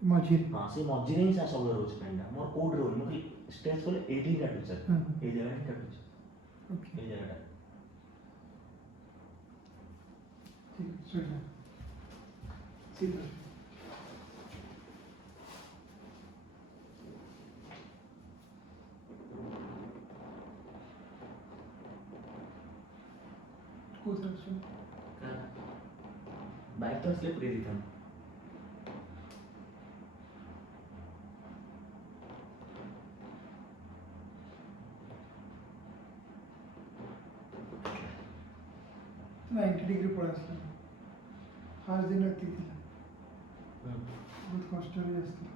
ମଝିରେ ହଁ ସେ ମଝିରେ ହିଁ ସବୁବେଳେ ରହୁଛି ପେନ୍ଟା, ମୋର କେଉଁଠି ରହୁନି, ମୁଁ ଖାଲି ଷ୍ଟ୍ରେଚ୍ କଲେ ଏଇଠି ହିଁ କାଟୁଛି ସାର୍, ଏଇ ଜାଗାରେ ହିଁ କାଟୁଛି, ଓକେ ଏଇ ଜାଗାଟା। ଠିକ୍ ଅଛି ଶୋଇଲା ସିଧା କୋଉଥିରେ ଅଛି ବାଇକ୍ ତ ଆସିଲେ ପୁରେଇ ଦେଇଥାନ୍ତି। ନାଇଣ୍ଟି ଡିଗ୍ରୀ ପଳେଇ ଆସିଲା ଫାର୍ଷ୍ଟ ଦିନ ଏତିକି ଥିଲା ବହୁତ କଷ୍ଟରେ ଆସିଥିଲା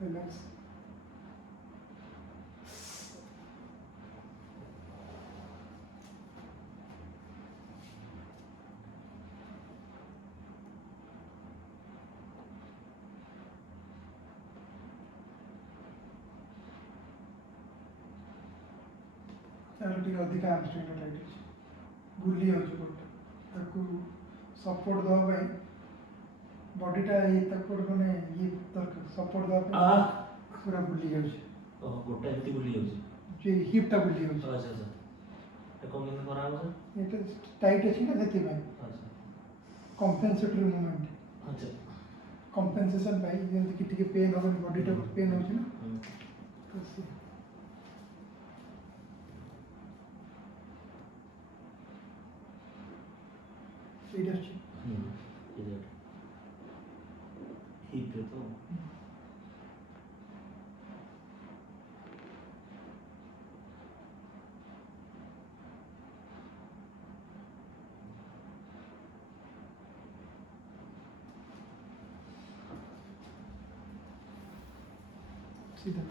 ରିଲାକ୍ସ ତାର ଟିକେ ଅଧିକା hamstring ଟା ଟାଇଟ୍ ଅଛି ବୁଲି ଯାଉଛି ଗୋଟା ତାକୁ ସପୋର୍ଟ ଦେବା ପାଇଁ ବଡିଟା ତାକୁ ମାନେ ଇଏ ଦରକାର ସପୋର୍ଟ ଦେବା ପାଇଁ ପୁରା ବୁଲି ଯାଉଛି ଗୋଟା ଏମିତି ବୁଲି ଯାଉଛି, ଯେ ହିପ୍ଟା ବୁଲି ଯାଉଛି। ଆଚ୍ଛା ଆଚ୍ଛା, ଏ କ'ଣ କେମିତି କରାହେବ ସାର୍? ଏଇଟା ଟାଇଟ୍ ଅଛି ନା ସେଥିପାଇଁ ଆଚ୍ଛା କମ୍ପେନସେଟରୀ ମୁଭମେଣ୍ଟ ଆଚ୍ଛା କମ୍ପେନସେସନ୍ ପାଇଁ ଯେମିତିକି ଟିକେ ପେନ୍ ହେବନି ବଡିଟା ପେନ୍ ହେଉଛି ନା ତ ସେ ସେଇଟା ଅଛି ଏ ଜାଗାଟା ହିପ୍ରେ ତ सीधा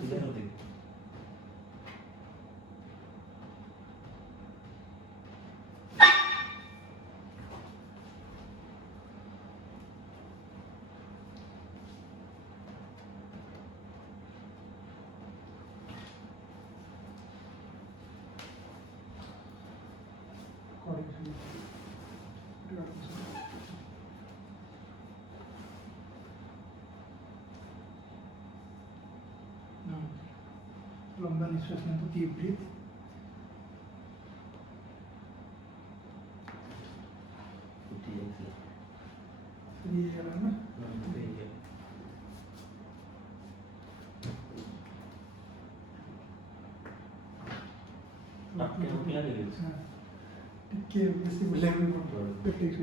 सीधा होती लंबा निश्वास लें तो डीप ब्रीथ ये है ना que esse mulher me contou. Perfeito.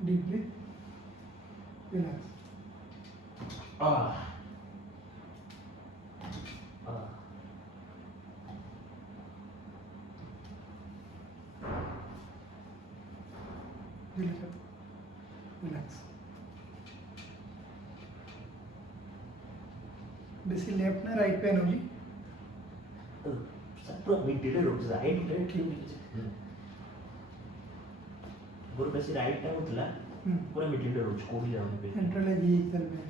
Deeply relax. Relax. बेसी लेफ्ट ना राइट पेन होगी। सर पूरा मिडिल रोड राइट राइट गोर बेसी राइट टा होतला पूरा मिडिल रोड कोडी जाऊन पे सेंट्रल है जी चल में।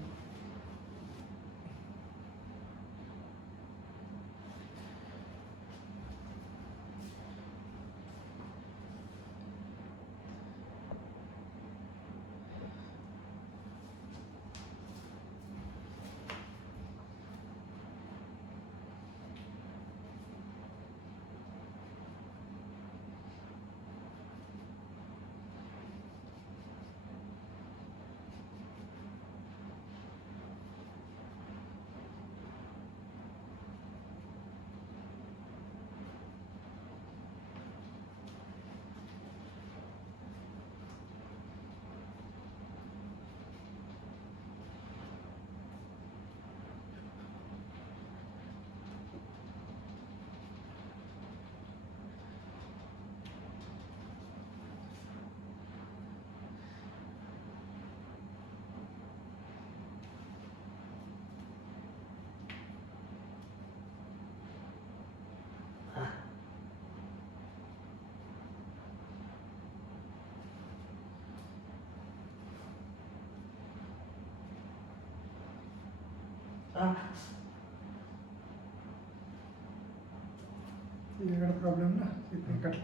ये अगर प्रॉब्लम ना इतने cut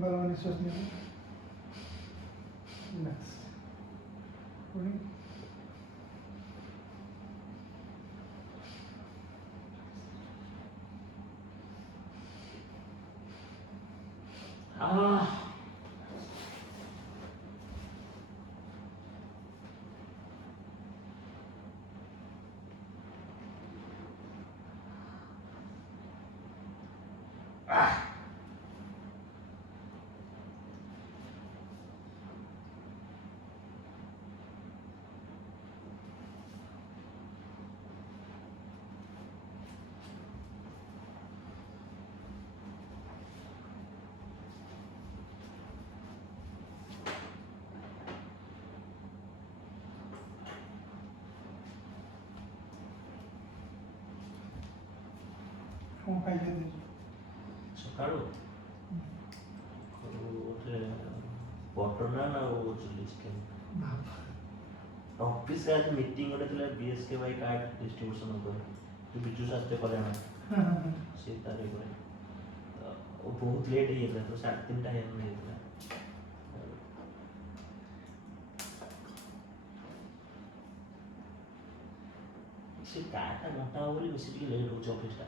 balon is just relax. कौन खाइए दे ସକାଳୁ ଗୋଟେ ବଟର ନାନ୍ ଆଉ ଚିଲି ଚିକେନ୍ ଅଫିସରେ ଆଜି ମିଟିଂ ଗୋଟେ ଥିଲା BSKY କାର୍ଡ଼ ଡିଷ୍ଟ୍ରିବ୍ୟୁସନ୍ ଉପରେ ଯୋଉ ବିଜୁ ସ୍ୱାସ୍ଥ୍ୟ କଲ୍ୟାଣ ସେ ତାର ଉପରେ ବହୁତ ଲେଟ୍ ହେଇଯାଇଥିଲା ତ 3:30 ହେଇଯାଇଥିଲା ସେ କାର୍ଡ଼ଟା ଘଣ୍ଟା ହବ ବୋଲି ବେଶୀ ଟିକେ ଲେଟ୍ ହେଉଛି ଅଫିସଟା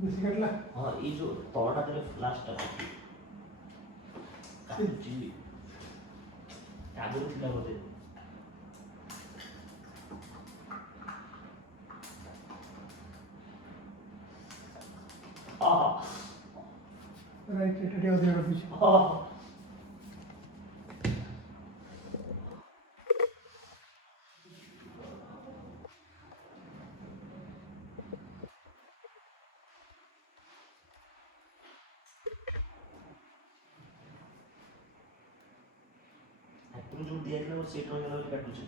बेसी कटला हाँ ये जो तौड़ा तेरे फ्लाश टा जी आगुरी थिला बोधे राइट एटडी हो गया पीछे ବୁଦ୍ଧି ଆସିଲା ସେଟ୍ ହୋଇଗଲା ବୋଲି କାଟୁଛି।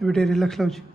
ଏବେ ଟିକେ ରିଲାକ୍ସ ଲାଗୁଛି।